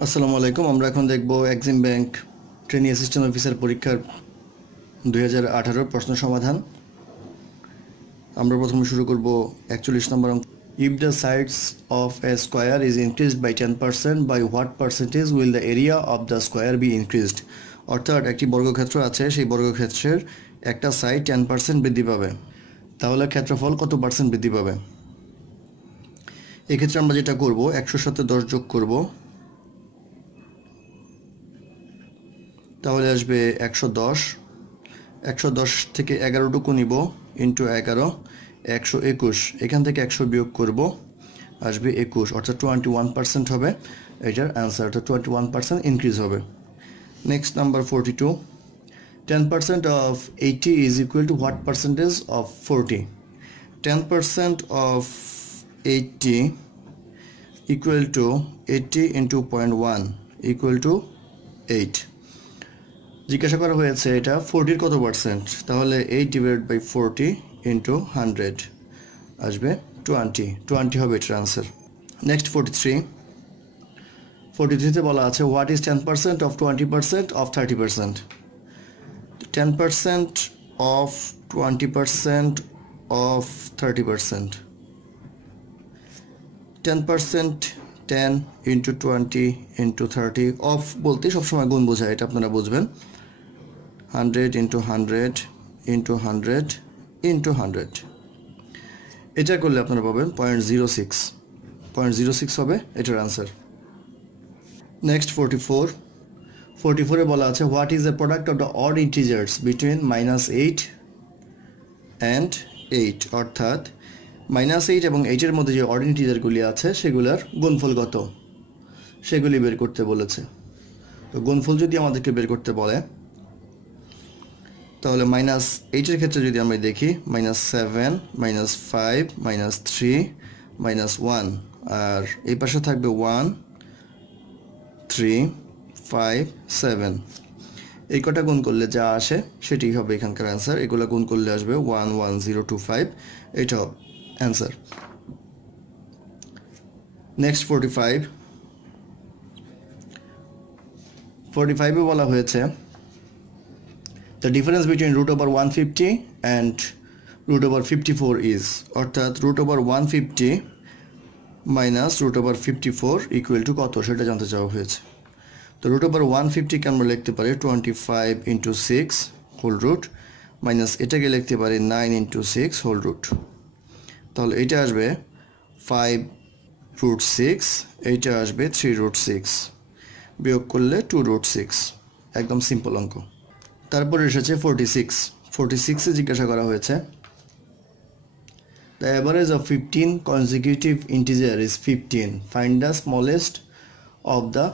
আসসালামু আলাইকুম। আমরা এখন দেখব Exim bank trainee assistant officer পরীক্ষার 2018 প্রশ্ন সমাধান। আমরা প্রথমে শুরু করব 41 নম্বর অঙ্ক। If the sides of a square is increased by 10%, by what percentage will the area of the square be increased? অর্থাৎ একটি বর্গক্ষেত্র আছে, সেই বর্গক্ষেত্রের একটা সাইড 10% বৃদ্ধি পাবে, তাহলে ক্ষেত্রফল কত পার্সেন্ট বৃদ্ধি পাবে? এক্ষেত্রে আমরা যেটা করব 100 সাথে 10 যোগ করব, তাহলে আসবে 110। 110 থেকে 11 টুকু নিব, ইন্টু 11 121। এখান থেকে 100 বিয়োগ করব, আসবে 21, অর্থাৎ 21% হবে এটার অ্যান্সার, অর্থাৎ 21% ইনক্রিজ হবে। Next number 42, 10% of 80 is equal to what percentage of 40? 10% of 80 equal to 80 into 0.1 equal to 8। জিজ্ঞাসা করা হয়েছে এটা 40 কত পার্সেন্ট, তাহলে 8 ডিভাইডেড বাই 40 ইন্টু 100 আসবে 20 হবে এটার আনসার। নেক্সট 43তে বলা আছে what is 10% of 20% of 30%? 10% of 20% of 30%। 10% 10 into 20 into 30, of বলতে সবসময় গুণ বোঝায়, এটা আপনারা বুঝবেন। 100 ইন্টু 100 ইন্টু 100 ইন্টু 100, এটা করলে আপনারা পাবেন 0.06 হবে এটার আনসার। নেক্সট 44এ বলা আছে what is the product of the odd integers between -8 and 8? অর্থাৎ -8 এবং 8-এর মধ্যে যে অড ইন্টিজারগুলি আছে সেগুলোর গুণফল কত, সেগুলি বের করতে বলেছে। তো গুণফল যদি আমাদেরকে বের করতে বলে, তাহলে -8-এর ক্ষেত্রে যদি আমরা দেখি -7 -5 -3 -1, আর এই পাশে থাকবে 1 3 5 7। এই কটা গুণ করলে যা আসে সেটি হবে এখানকার অ্যান্সার। এগুলো গুণ করলে আসবে 11025, এটা অ্যান্সার। নেক্সট 45-এ বলা হয়েছে the difference between √150 and √54 is, অর্থাৎ √150 মাইনাস √54 ইকুয়াল টু কত সেটা জানতে চাওয়া হয়েছে। তো √150 কে আমরা লিখতে পারি 25 ইন্টু 6 হোল রুট, মাইনাস এটাকে লিখতে পারি 9 ইন্টু 6 হোল রুট, তাহলে এটা আসবে 5√6, এইটা আসবে 3√6, বিয়োগ করলে 2√6, একদম সিম্পল অঙ্ক। তারপরে এসেছে 46-এ জিজ্ঞাসা করা হয়েছে the average of 15 consecutive integer is 15, find the smallest of the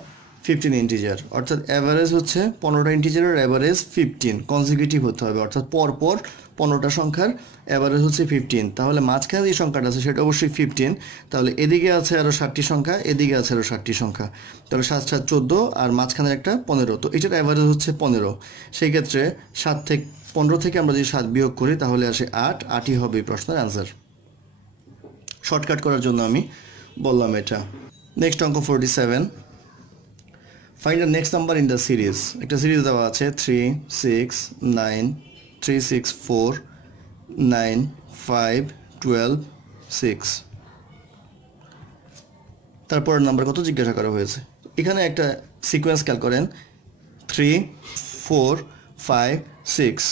15 integer. অর্থাৎ অ্যাভারেজ হচ্ছে 15টা ইন্টিজারের অ্যাভারেজ 15 কনজিকিউটিভ হতে হবে, অর্থাৎ পরপর 15টা সংখ্যার অ্যাভারেজ হচ্ছে 15। তাহলে মাঝখানে যে সংখ্যাটা আছে সেটা অবশ্যই 15, তাহলে এদিকে আছে আরও 7টি সংখ্যা, এদিকে আছে আরও 7টি সংখ্যা, তাহলে 7 7 14 আর মাঝখানের একটা 15, তো এটার অ্যাভারেজ হচ্ছে 15। সেই ক্ষেত্রে 15 থেকে আমরা যদি 7 বিয়োগ করি তাহলে আসে 8ই হবে এই প্রশ্নের অ্যান্সার। শর্টকাট করার জন্য আমি বললাম এটা। নেক্সট অঙ্ক 47, find the next number in the series. একটা সিরিজ দেওয়া আছে 3 6 9 3 6 4 9 5 12 6। তারপর নাম্বার কত জিজ্ঞাসা করা হয়েছে। এখানে একটা সিকোয়েন্স খেয়াল করেন 3 4 5 6,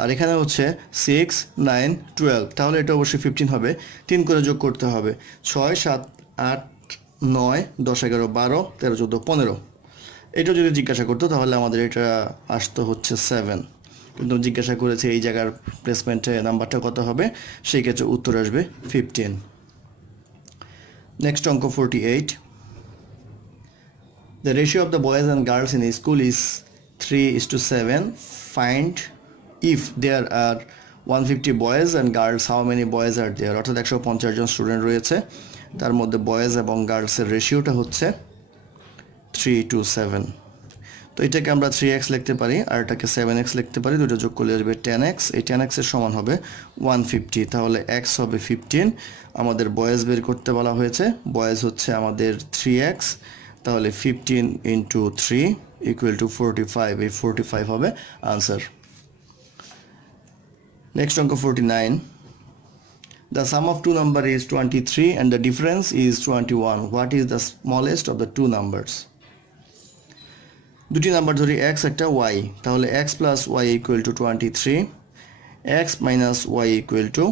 আর এখানে হচ্ছে 6 9 12, তাহলে এটা অবশ্যই 15 হবে। 3 করে যোগ করতে হবে, 6 7 8 9 10 11 12 13 14 15। এটা যদি জিজ্ঞাসা করতো তাহলে আমাদের এটা আসতো হচ্ছে 7, কিন্তু জিজ্ঞাসা করেছে এই জায়গার প্লেসমেন্টে নাম্বারটা কত হবে, সেই ক্ষেত্রে উত্তর আসবে 15। নেক্সট অঙ্ক 48, the ratio of the boys and girls in school is 3:7, find if there are 150 boys and girls how many boys are there. অর্থাৎ 150 জন স্টুডেন্ট রয়েছে, তার মধ্যে বয়েজ এবং গার্লসের রেশিওটা হচ্ছে 3:7। তো এটাকে আমরা 3x লিখতে পারি আর এটাকে 7x লিখতে পারি, দুটো যোগ করলে আসবে 10x। এই 10x এর সমান হবে 150, তাহলে x হবে 15। আমাদের বয়েজ বের করতে বলা হয়েছে, বয়েজ হচ্ছে আমাদের 3x তাহলে 15 ইন্টু 3 ইকুয়াল টু 45, এই 45 হবে আনসার। নেক্সট অঙ্ক 49, the sum of two number is 23 and the difference is 21. What is the smallest of the two numbers? দুটি নাম্বার ধরি x একটা y, তাহলে x plus y equal to 23, x minus y equal to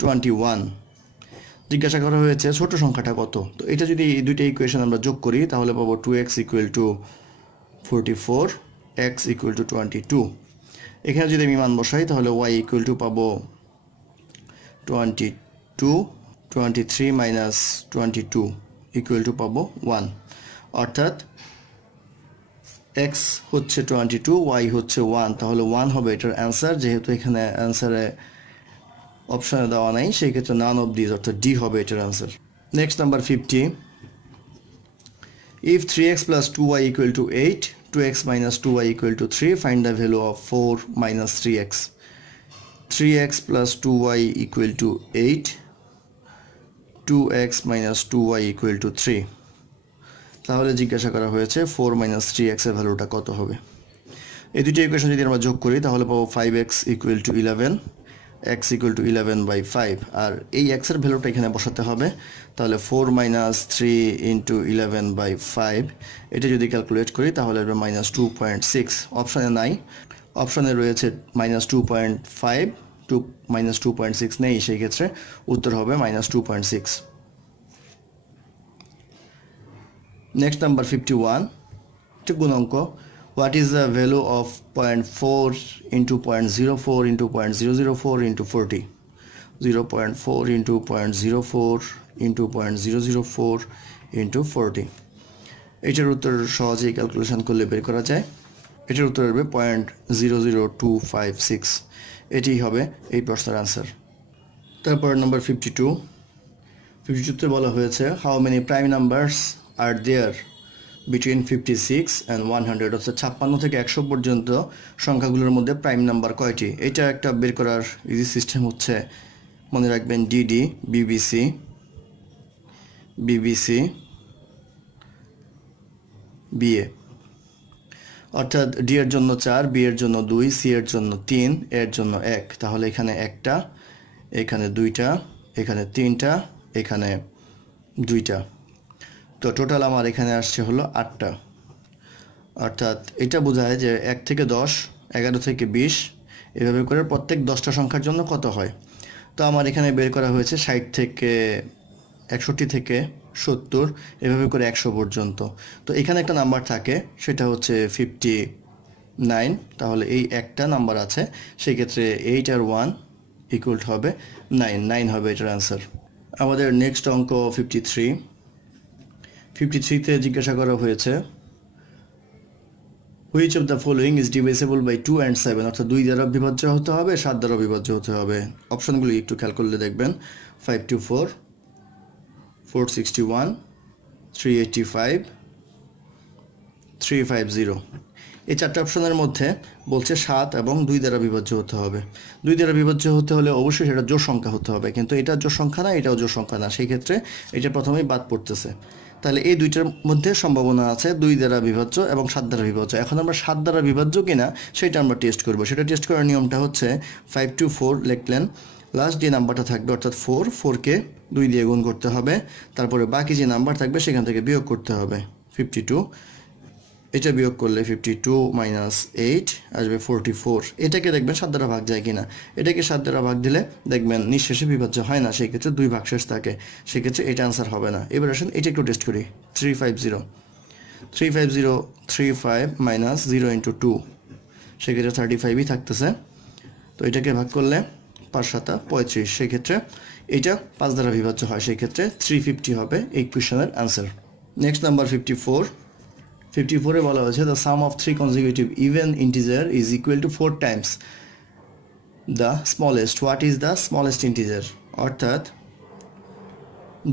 21। জিজ্ঞাসা করা হয়েছে ছোট সংখ্যাটা কত। তো এটা যদি এই দুইটা ইকুয়েশন আমরা যোগ করি তাহলে পাবো 2x equal to 44, x equal to 22। এখানে যদি আমি মান বসাই তাহলে y equal to পাবো 22, 23 minus 22 equal to পাবো 1, অর্থাৎ x হচ্ছে 22, y হচ্ছে 1, তাহলে 1 হবে এটার অ্যান্সার। যেহেতু এখানে অ্যান্সারে অপশনে দেওয়া নাই সেই ক্ষেত্রে নান অফ দিস, অর্থাৎ ডি হবে এটার answer. Next number 50, if 3x plus 2y equal to 8, 2x minus 2y equal to 3, find the value of 4 minus 3x. 3x plus 2y equal to 8, 2x minus 2y equal to 3। তাহলে জিজ্ঞাসা করা হয়েছে 4 minus 3x এর ভ্যালুটা কত হবে। এই দুটো ইকুয়েশন যদি আমরা যোগ করি তাহলে পাবো 5x equal to 11, x equal to 11 by 5, আর এই x এর ভ্যালুটা এখানে বসাতে হবে। তাহলে 4 minus 3 into 11 by 5, এটা যদি ক্যালকুলেট করি তাহলে হবে -2.6। অপশনে নাই, অপশনে রয়েছে -2.5 টু -2.6 নেই, সেই ক্ষেত্রে উত্তর হবে -2.6। নেক্সট নাম্বার 51, এটা গুণাঙ্ক। What is the value of 0.4 into 0.04 into 0.004 into 40? 0.4 into 0.04 into 0.004 into 40। এটার উত্তর সহজেই ক্যালকুলেশন করলে বের করা যায়। এটার উত্তর হবে 0.00256। এটি হবে এই প্রশ্নের আনসার। তারপর নাম্বার 52তে বলা হয়েছে হাউ মেনি প্রাইম নাম্বারস আর দেয়ার বিটুইন 56 অ্যান্ড 100, অর্থাৎ 56 থেকে 100 পর্যন্ত সংখ্যাগুলোর মধ্যে প্রাইম নাম্বার কয়টি। এটা একটা বের করার ইজি সিস্টেম হচ্ছে, মনে রাখবেন ডিডি, বিবিসি, বিএ, অর্থাৎ ডি এর জন্য 4, বি এর জন্য 2, সি এর জন্য 3, এর জন্য 1। তাহলে এখানে একটা, এখানে 2টা, এখানে 3টা, এখানে 2টা, তো টোটাল আমার এখানে আসছে হলো 8টা। অর্থাৎ এটা বোঝায় যে 1 থেকে 10, 11 থেকে 20, এভাবে করে প্রত্যেক 10টা সংখ্যার জন্য কত হয়। তো আমার এখানে বের করা হয়েছে 60 থেকে 61 থেকে 70, এভাবে করে 100 পর্যন্ত। তো এখানে একটা নাম্বার থাকে, সেটা হচ্ছে 59। তাহলে এই একটা নাম্বার আছে, সেই ক্ষেত্রে 8 আর 1 ইকুয়াল হবে 9 হবে এটার অ্যান্সার। আমাদের নেক্সট অঙ্ক 53তে জিজ্ঞাসা করা হয়েছে which of the following is divisible by 2 and 7, অর্থাৎ 2 দ্বারা বিভাজ্য হতে হবে, 7 দ্বারা বিভাজ্য হতে হবে। অপশনগুলি একটু খেয়াল করলে দেখবেন 524, 461, 385, 350। এই চারটে অপশনের মধ্যে বলছে 7 এবং 2 দ্বারা বিভাজ্য হতে হবে। 2 দ্বারা বিভাজ্য হতে হলে অবশ্যই সেটা জোড় সংখ্যা হতে হবে, কিন্তু এটা জোড় সংখ্যা না, এটাও জোড় সংখ্যা না, সেই ক্ষেত্রে এটা প্রথমেই বাদ পড়তেছে। তাহলে এই দুইটার মধ্যে সম্ভাবনা আছে 2 দ্বারা বিভাজ্য এবং 7 দ্বারা বিভাজ্য। এখন আমরা 7 দ্বারা বিভাজ্য কিনা সেটা আমরা টেস্ট করব। সেটা টেস্ট করার নিয়মটা হচ্ছে 524 লিখলেন, লাস্ট যে নাম্বারটা থাকবে অর্থাৎ 4কে 2 দিয়ে গুণ করতে হবে, তারপরে বাকি যে নাম্বার থাকবে সেখান থেকে বিয়োগ করতে হবে 52। এটা বিয়োগ করলে 52 মাইনাস 8 আসবে 44। এটাকে দেখবেন 7 দ্বারা ভাগ যায় কিনা। এটাকে 7 দ্বারা ভাগ দিলে দেখবেন নিঃশেষে বিভাজ্য হয় না, সেই ক্ষেত্রে 2 ভাগশেষ থাকে, সেক্ষেত্রে এটা আনসার হবে না। এবার আসেন এটা একটু টেস্ট করি। 350 35 মাইনাস 0 ইন্টু 2, সেক্ষেত্রে 35ই থাকতেছে। তো এটাকে ভাগ করলে 5 7 35, সেক্ষেত্রে এটা 5 দ্বারা বিভাজ্য হয়, সেই ক্ষেত্রে 350 হবে এই কোয়েশ্চেনের আনসার। নেক্সট নাম্বার 54-এ বলা হয়েছে the sum of 3 consecutive even integer is equal to 4 times the smallest. What is the smallest integer? অর্থাৎ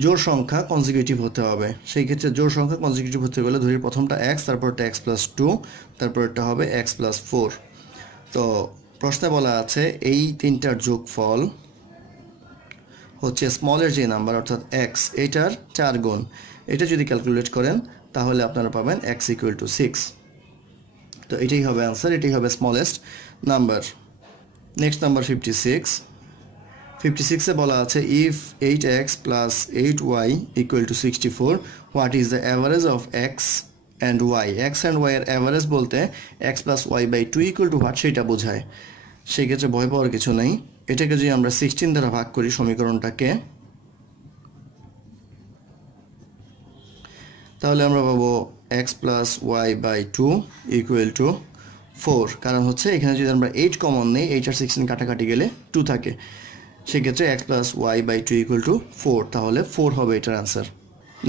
জোড় সংখ্যা কনজিকিউটিভ হতে হবে। সেই ক্ষেত্রে জোড় সংখ্যা কনজিকিউটিভ হতে গেলে ধরি প্রথমটা x, তারপরটা x প্লাস 2, তারপরটা হবে x প্লাস 4। তো প্রশ্নে বলা আছে এই তিনটার যোগফল হচ্ছে স্মলের যে নাম্বার অর্থাৎ এক্স এটার 4 গুণ, এটা যদি ক্যালকুলেট করেন তাহলে আপনারা পাবেন এক্স ইকুয়াল টু 6। তো এটাই হবে অ্যান্সার, এটাই হবে স্মলেস্ট নাম্বার। নেক্সট নাম্বার 56 এ বলা আছে if 8x plus 8y equal to 64 what is the average of X and Y. X and Y এর অ্যাভারেজ বলতে X plus Y by 2 equal to what সেটা বোঝায়। সেই ক্ষেত্রে ভয় পাওয়ার কিছু নেই। এটাকে যদি আমরা 16 দ্বারা ভাগ করি সমীকরণটাকে, তাহলে আমরা পাবো X plus Y by 2 equal to 4। কারণ হচ্ছে এখানে যদি আমরা 8 কমন নেই, 8 আর 16 কাটাকাটি গেলে 2 থাকে, সেক্ষেত্রে X plus Y by 2 equal to 4, তাহলে 4 হবে এটার অ্যান্সার।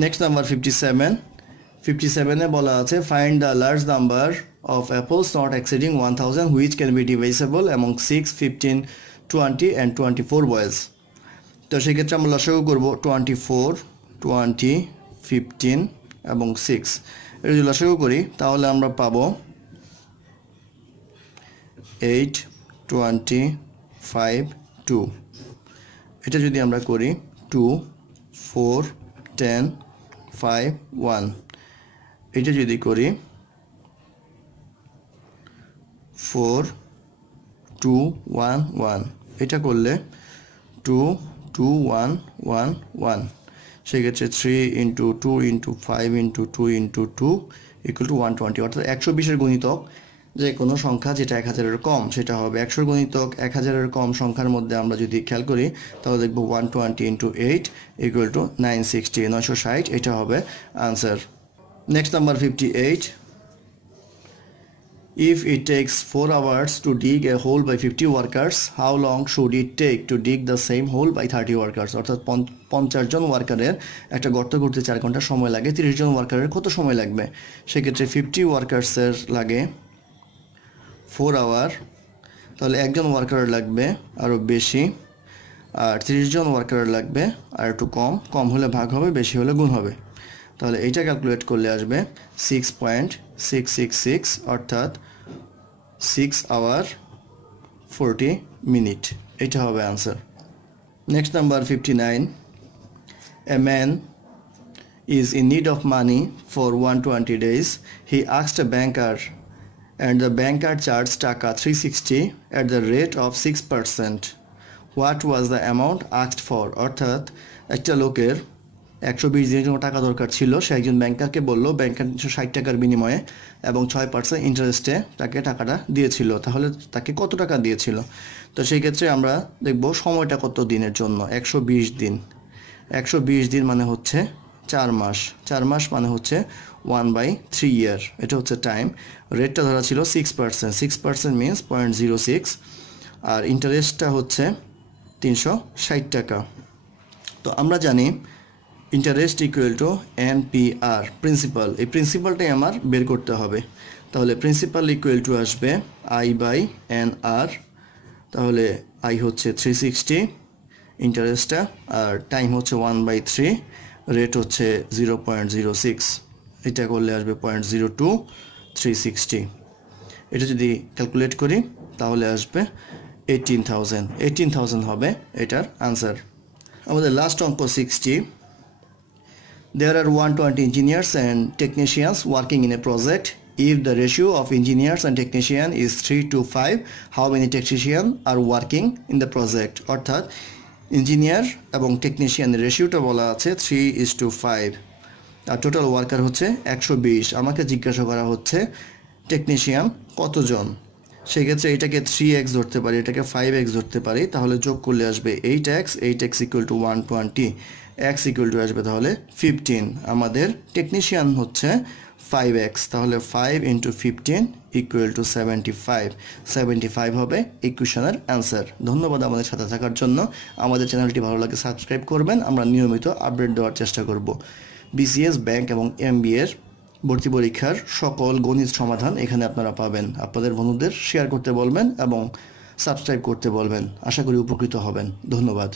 নেক্সট নাম্বার 57 এ বলা আছে find the large number of apples not exceeding 1000 which can be divisible among 6, 15, 20 and 24 boys. তো সেক্ষেত্রে আমরা লসাগু করব 24, 20, 15 এবং 6। এটা যদি লসাগু করি তাহলে আমরা পাবো 8, 20, 5, 2। এটা যদি আমরা করি 2, 4, 10, 5, 1। এটা যদি করি 4, 2, 1, 1। এটা করলে 2, 2, 1, 1, 1। সেক্ষেত্রে 3 into 2 into 5 into 2 into 2 equal two 120। অর্থাৎ 120-এর গুণিতক যে কোনো সংখ্যা যেটা 1000-এর কম সেটা হবে। 100-এর গুণিতক 1000-এর কম সংখ্যার মধ্যে আমরা যদি খেয়াল করি তাহলে দেখব 120 ইন্টু 8 ইকুয়াল টু 960, 960। এটা হবে answer. Next number 58, if it takes 4 hours to dig a hole by 50 workers, how long should it take to dig the same hole by 30 workers? অর্থাৎ 50 জন ওয়ার্কারের একটা গর্ত করতে 4 ঘন্টা সময় লাগে, 30 জন ওয়ার্কারের কত সময় লাগবে? সেক্ষেত্রে 50 ওয়ার্কার্সের লাগে 4 আওয়ার, তাহলে একজন ওয়ার্কার লাগবে আরও বেশি, আর 30 জন ওয়ার্কার লাগবে আর একটু কম, কম হলে ভাগ হবে, বেশি হলে গুণ হবে। তাহলে এইটা ক্যালকুলেট করলে আসবে 6.666 অর্থাৎ 6 আওয়ার 40 মিনিট। এটা হবে answer. Next number 59, a man is in need of money for 120 days. He asked a banker and the banker charged টাকা 360 at the rate of 6%. What was the amount asked for? অর্থাৎ একটা লোকের 120 দিনের জন্য টাকা দরকার ছিল, সে একজন ব্যাংকারকে বলল, ব্যাংকার 60 টাকার বিনিময়ে এবং 6% ইন্টারেস্টে তাকে টাকাটা দিয়েছিল। তাহলে তাকে কত টাকা দিয়েছিল? তো সেই ক্ষেত্রে আমরা দেখব সময়টা কত দিনের জন্য। 120 দিন, 120 দিন মানে হচ্ছে 4 মাস, 4 মাস মানে হচ্ছে 1/3 ইয়ার। এটা হচ্ছে টাইম। রেটটা ধরা ছিল 6%, 6% মিনস 0.06, আর ইন্টারেস্টটা হচ্ছে 360 টাকা। তো আমরা জানি interest equal to NPR, principal. এই প্রিন্সিপালটাই আমার বের করতে হবে। তাহলে প্রিন্সিপাল ইকুয়াল টু আসবে আই বাই এন আর। তাহলে আই হচ্ছে 360 ইন্টারেস্টটা, আর টাইম হচ্ছে 1/3, রেট হচ্ছে 0.06। এটা করলে আসবে 0.02 360। এটা যদি ক্যালকুলেট করি তাহলে আসবে 18,000 হবে এটার আনসার। আমাদের লাস্ট অঙ্ক 60, there are 120 engineers and technicians working in a project. If the ratio of engineers and technicians is 3:5, how many technicians are working in the project? অর্থাৎ ইঞ্জিনিয়ার এবং টেকনিশিয়ানের রেশিওটা বলা আছে 3:5, আর টোটাল ওয়ার্কার হচ্ছে 120। আমাকে জিজ্ঞাসা করা হচ্ছে টেকনিশিয়ান কতজন। সেক্ষেত্রে এটাকে 3x ধরতে পারি, এটাকে 5x ধরতে পারি। তাহলে যোগ করলে আসবে 8x, 8x equal to 120, x equal to আসবে তাহলে 15। আমাদের টেকনিশিয়ান হচ্ছে 5x, তাহলে 5 × 15 ইকুয়াল টু 75 হবে ইকুয়েশনের অ্যান্সার। ধন্যবাদ আমাদের সাথে থাকার জন্য। আমাদের চ্যানেলটি ভালো লাগে সাবস্ক্রাইব করবেন। আমরা নিয়মিত আপডেট দেওয়ার চেষ্টা করব। বিসিএস, ব্যাংক এবং এমবিএর ভর্তি পরীক্ষার সকল গণিত সমাধান এখানে আপনারা পাবেন। আপনাদের বন্ধুদের শেয়ার করতে বলবেন এবং সাবস্ক্রাইব করতে বলবেন। আশা করি উপকৃত হবেন। ধন্যবাদ।